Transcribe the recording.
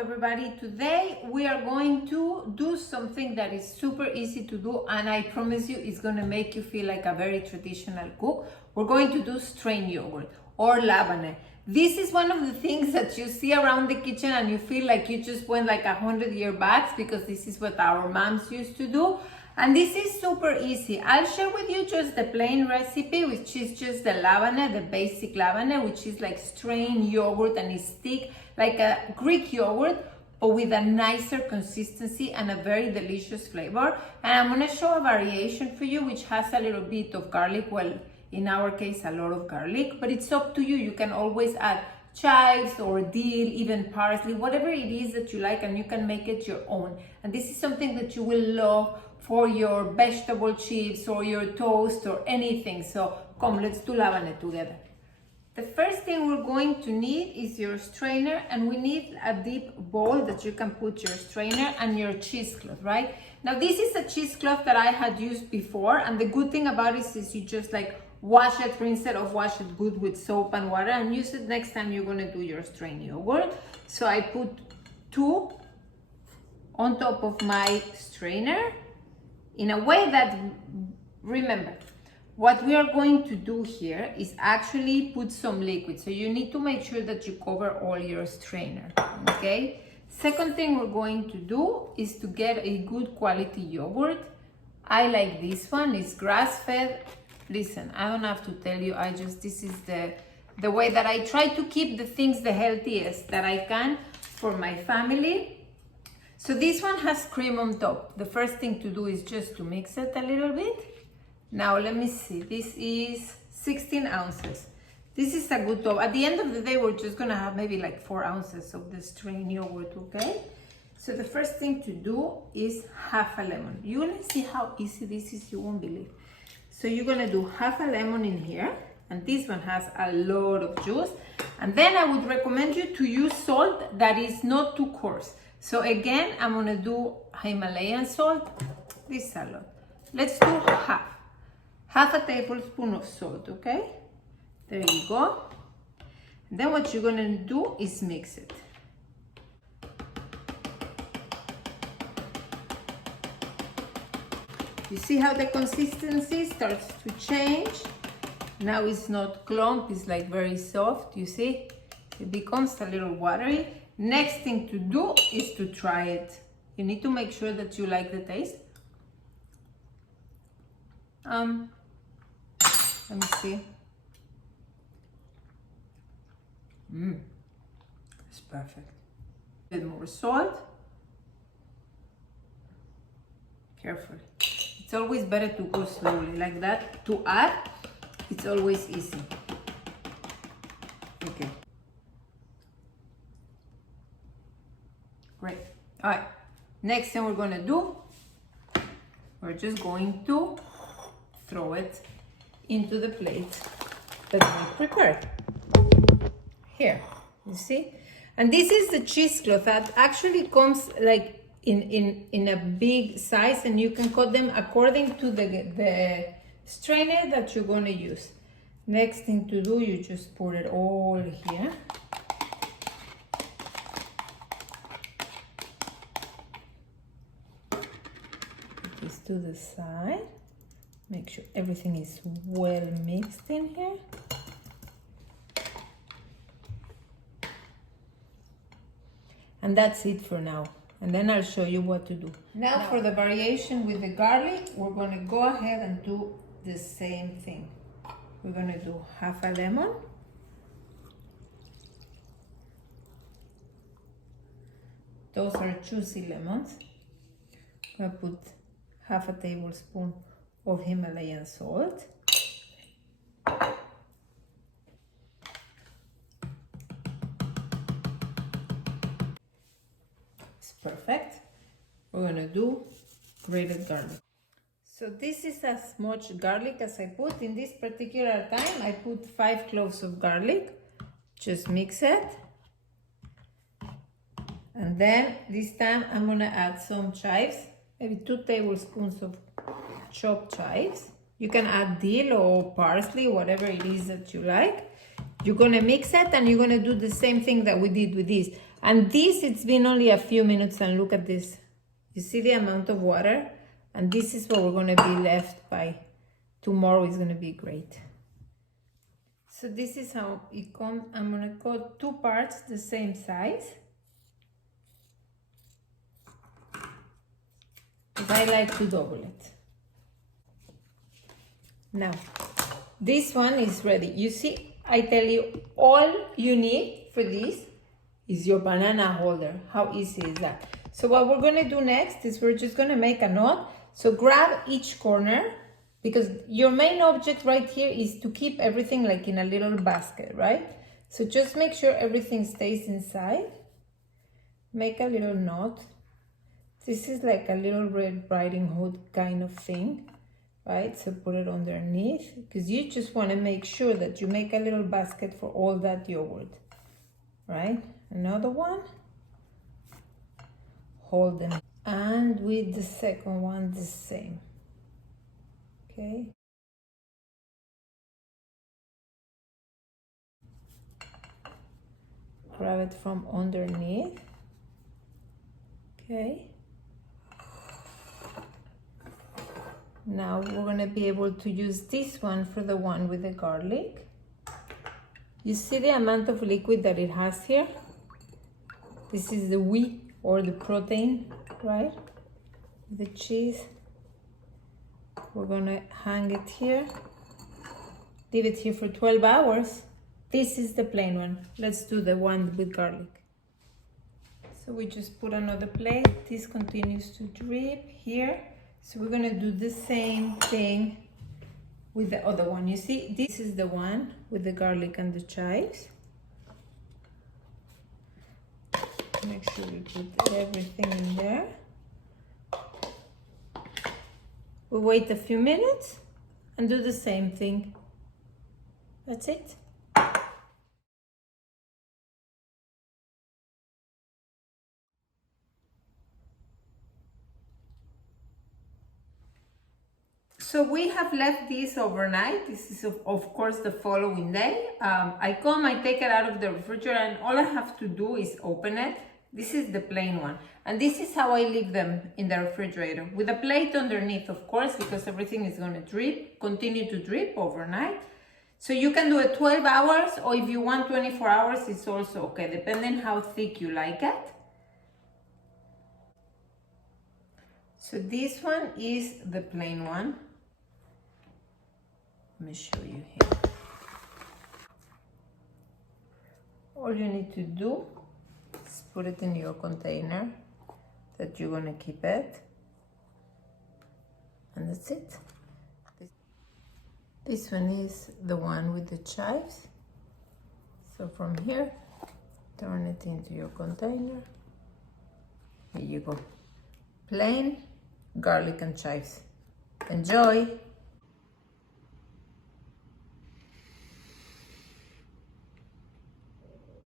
everybody. Today we are going to do something that is super easy to do, and I promise you it's going to make you feel like a very traditional cook. We're going to do strained yogurt or Labaneh. This is one of the things that you see around the kitchen and you feel like you just went like 100-year back, because this is what our moms used to do. And this is super easy. I'll share with you just the plain recipe, which is just the Labaneh, the basic Labaneh, which is like strained yogurt, and it's thick like a Greek yogurt, but with a nicer consistency and a very delicious flavor. And I'm gonna show a variation for you, which has a little bit of garlic. Well, in our case, a lot of garlic, but it's up to you. You can always add chives or dill, even parsley, whatever it is that you like, and you can make it your own. And this is something that you will love for your vegetable chips or your toast or anything. So come, let's do Labaneh together. The first thing we're going to need is your strainer, and we need a deep bowl that you can put your strainer and your cheesecloth, right? Now this is a cheesecloth that I had used before, and the good thing about it is you just like wash it, rinse it off, wash it good with soap and water, and use it next time you're gonna do your strained yogurt. So I put 2 on top of my strainer in a way that, remember, what we are going to do here is actually put some liquid. So you need to make sure that you cover all your strainer, okay? Second thing we're going to do is to get a good quality yogurt. I like this one, it's grass-fed. Listen, I don't have to tell you, this is the way that I try to keep the things the healthiest that I can for my family. So this one has cream on top. The first thing to do is just to mix it a little bit. Now let me see, this is 16 ounces. This is a good top. At the end of the day, we're just gonna have maybe like 4 ounces of the strained yogurt, okay? So the first thing to do is half a lemon. You're gonna see how easy this is, you won't believe. So you're gonna do half a lemon in here, and this one has a lot of juice. And then I would recommend you to use salt that is not too coarse. So again, I'm gonna do Himalayan salt. This is a lot. Let's do half a tablespoon of salt, okay? There you go. And then what you're gonna do is mix it. You see how the consistency starts to change? Now it's not clump, it's like very soft, you see? It becomes a little watery. Next thing to do is to try it. You need to make sure that you like the taste. Let me see. It's perfect. A bit more salt. Carefully. It's always better to go slowly like that. To add, it's always easy. Okay. Great. All right. Next thing we're gonna do, we're just going to throw it into the plate that we prepared. Here, you see? And this is the cheesecloth that actually comes like in a big size, and you can cut them according to the strainer that you're gonna use. Next thing to do, you just put it all here. Put this to the side. Make sure everything is well mixed in here. And that's it for now. And then I'll show you what to do. Now for the variation with the garlic, we're gonna go ahead and do the same thing. We're gonna do half a lemon. Those are juicy lemons. I'm gonna put half a tablespoon of Himalayan salt. It's perfect. We're gonna do grated garlic. So this is as much garlic as I put. In this particular time, I put 5 cloves of garlic. Just mix it. And then this time I'm gonna add some chives, maybe 2 tablespoons of chopped chives. You can add dill or parsley, whatever it is that you like. You're gonna mix it, and you're gonna do the same thing that we did with this. And this, it's been only a few minutes, and look at this. You see the amount of water? And this is what we're gonna be left by. Tomorrow is gonna be great. So this is how it comes. I'm gonna cut 2 parts the same size. Because I like to double it. Now, this one is ready. You see, I tell you, all you need for this is your banana holder. How easy is that? So what we're gonna do next is we're just gonna make a knot. So grab each corner, because your main object right here is to keep everything like in a little basket, right? So just make sure everything stays inside. Make a little knot. This is like a little Red Riding Hood kind of thing, right? So put it underneath, because you just want to make sure that you make a little basket for all that yogurt, right? Another one. Hold them. And with the second one, the same. Okay. Grab it from underneath. Okay. Now we're gonna be able to use this one for the one with the garlic. You see the amount of liquid that it has here? This is the wheat or the protein, right? The cheese. We're gonna hang it here. Leave it here for 12 hours. This is the plain one. Let's do the one with garlic. So we just put another plate. This continues to drip here. So we're gonna do the same thing with the other one. You see, this is the one with the garlic and the chives. Make sure we put everything in there. We wait a few minutes and do the same thing. That's it. So we have left this overnight. This is of course the following day. I take it out of the refrigerator, and all I have to do is open it. This is the plain one. And this is how I leave them in the refrigerator, with a plate underneath, of course, because everything is gonna drip, continue to drip overnight. So you can do it 12 hours, or if you want 24 hours, it's also okay, depending how thick you like it. So this one is the plain one. Let me show you here. All you need to do is put it in your container that you're gonna keep it, and that's it. This one is the one with the chives. So from here, turn it into your container. Here you go. Plain garlic and chives. Enjoy!